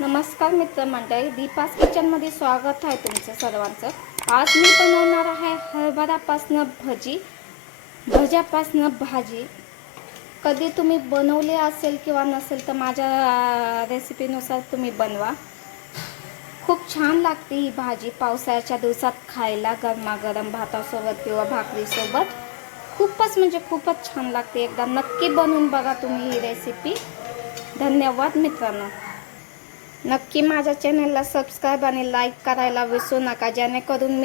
नमस्कार मित्रमंडळी, दीपास किचनमध्ये स्वागत आहे तुमचं सर्वांचं। आज मी बनवणार आहे हरभऱ्यापासून भजी, भज्यापासून भाजी। कधी तुम्ही बनवले असेल किंवा नसेल तर माझ्या रेसिपीनुसार तुम्ही बनवा। खूप छान लागते ही भाजी पावसाळ्याच्या दिवसात खायला, गरमागरम भातासोबत किंवा भाकरीसोबत खूपच म्हणजे खूपच छान लागते। एकदा नक्की बनवून बघा तुम्ही ही रेसिपी। धन्यवाद मित्रांनो। नक्की माझ्या चॅनलला सबस्क्राइब आणि लाईक करायला विसरू नका, जेणेकरून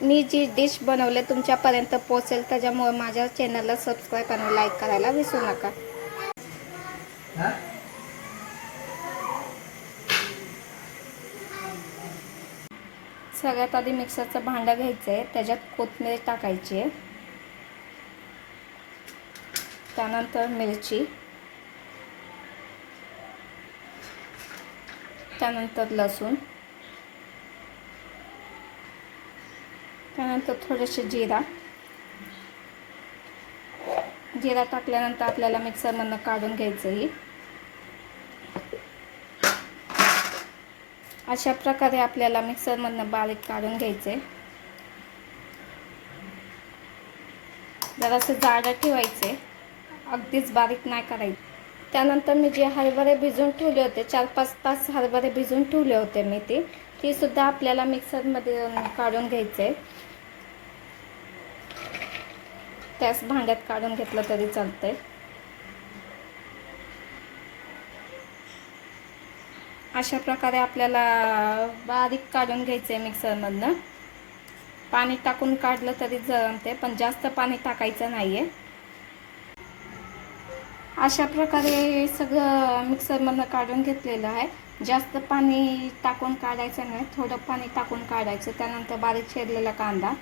मी जी डिश बनवले तुमच्यापर्यंत पोहोचेल। त्याच्यामुळे माझ्या चॅनलला सबस्क्राइब आणि लाईक करायला विसरू नका। सगळ्यात आधी मिक्सरचं भांडं घ्यायचं आहे, त्याच्यात कोथिंबीर टाकायची आहे, त्यानंतर मिरची, त्यानंतर लसूण, त्यानंतर थोडेसे जिरा टाकल्यानंतर आपल्याला मिक्सरमधून काढून घ्यायचं आहे। अशा प्रकारे आपल्याला मिक्सरमधून बारीक काढून घ्यायचे। जरासं जाड ठेवायचे, अगदीच बारीक नाही करायचे। त्यानंतर मी जे हरभरे भिजवून ठेवले होते, 4-5 तास हरभरे भिजवून ठेवले होते मी, ती सुद्धा आपल्याला मिक्सरमध्ये काढून घ्यायचे। त्याच भांड्यात काढून घेतलं तरी चालतंय। अशा प्रकारे आपल्याला बारीक काढून घ्यायचे मिक्सरमधनं। पाणी टाकून काढलं तरी जमते, पण जास्त पाणी टाकायचं नाहीये। अशा प्रकारे सगळं मिक्सरमधनं काढून घेतलेलं आहे। जास्त पाणी टाकून काढायचं नाही, थोडं पाणी टाकून काढायचं। त्यानंतर बारीक चिरलेला कांदा,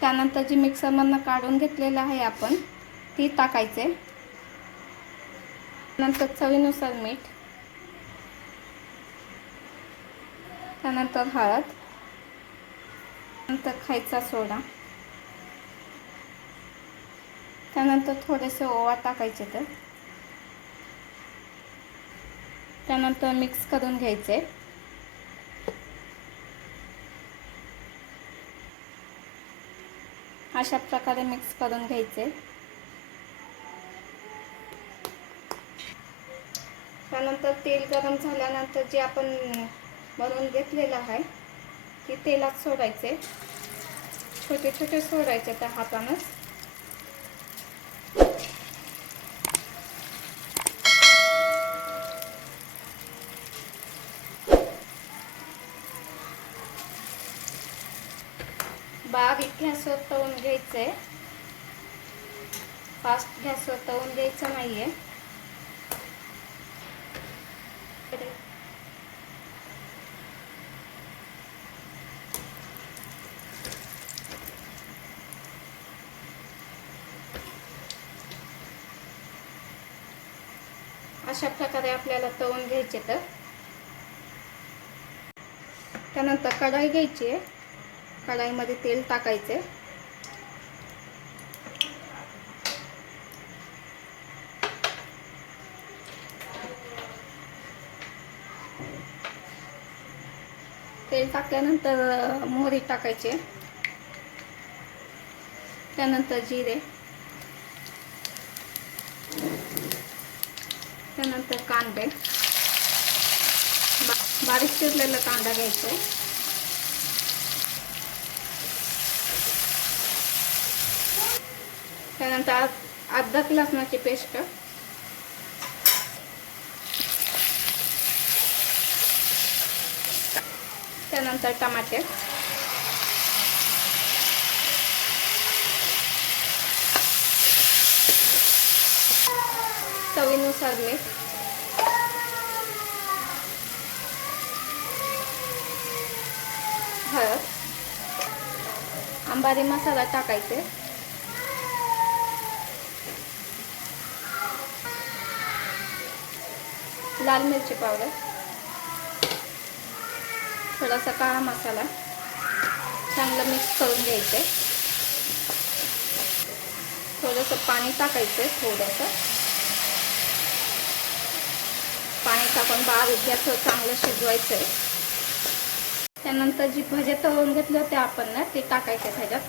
त्यानंतर जी मिक्सरमधनं काढून घेतलेलं आहे आपण, ती टाकायचे। नंतर चवीनुसार मीठ, त्यानंतर हळद, नंतर खायचा सोडा, त्यानंतर थोडेसे ओवा टाकायचे, त्यानंतर मिक्स करून घ्यायचे। अशा प्रकारे मिक्स करून घ्यायचे। त्यानंतर तेल गरम झाल्यानंतर जे आपण बनवून घेतलेलं आहे ते तेलात सोडायचे, छोटे छोटे सोडायचे त्या हातानंच। बारीक गॅसवर तळून घ्यायचे, फास्ट गॅसवर तळून घ्यायचं नाहीये। अशा प्रकारे आपल्याला तळून घ्यायचे। त्यानंतर कढाई घ्यायची आहे, कढाईमध्ये तेल टाकायचे, तेल टाकल्यानंतर मोहरी टाकायचे, त्यानंतर जिरे, त्यानंतर कांदे, बारीक चिरलेला कांदा घ्यायचा, त्यानंतर अद्रक लसणाची पेस्ट, त्यानंतर टमाटे, चवीनुसार मीठ, हळद, अंबारी मसाला टाकायचे, लाल मिरची पावडर, थोडासा काळा मसाला, चांगलं मिक्स करून घ्यायचे। थोडंसं पाणी टाकायचं आहे. थोडंसं पाणी टाकून बारीक गॅसवर चांगलं शिजवायचं आहे. त्यानंतर जी भजे तळून घेतले होते आपण ना ते टाकायचे ह्याच्यात.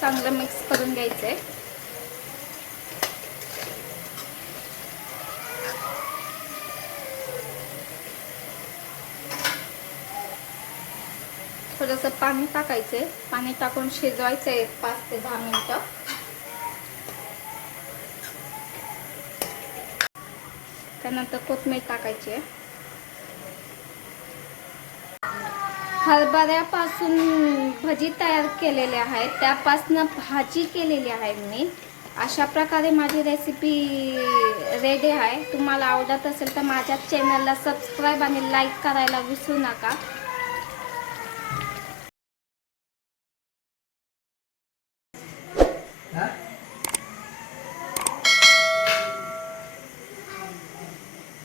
चांगलं मिक्स करून घ्यायचं आहे. थोडंसं पाणी टाकायचं आहे. पाणी टाकून शिजवायचं आहे 5 ते 10 मिनिटं. त्यानंतर कोथिंबीर टाकायची आहे. हरभऱ्यापासून भजी तयार केलेले आहेत, त्यापासून भाजी केलेली आहे मी. अशा प्रकारे माझी रेसिपी रेडी आहे. तुम्हाला आवडत असेल तर माझ्या चॅनलला सबस्क्राईब आणि लाईक करायला विसरू नका.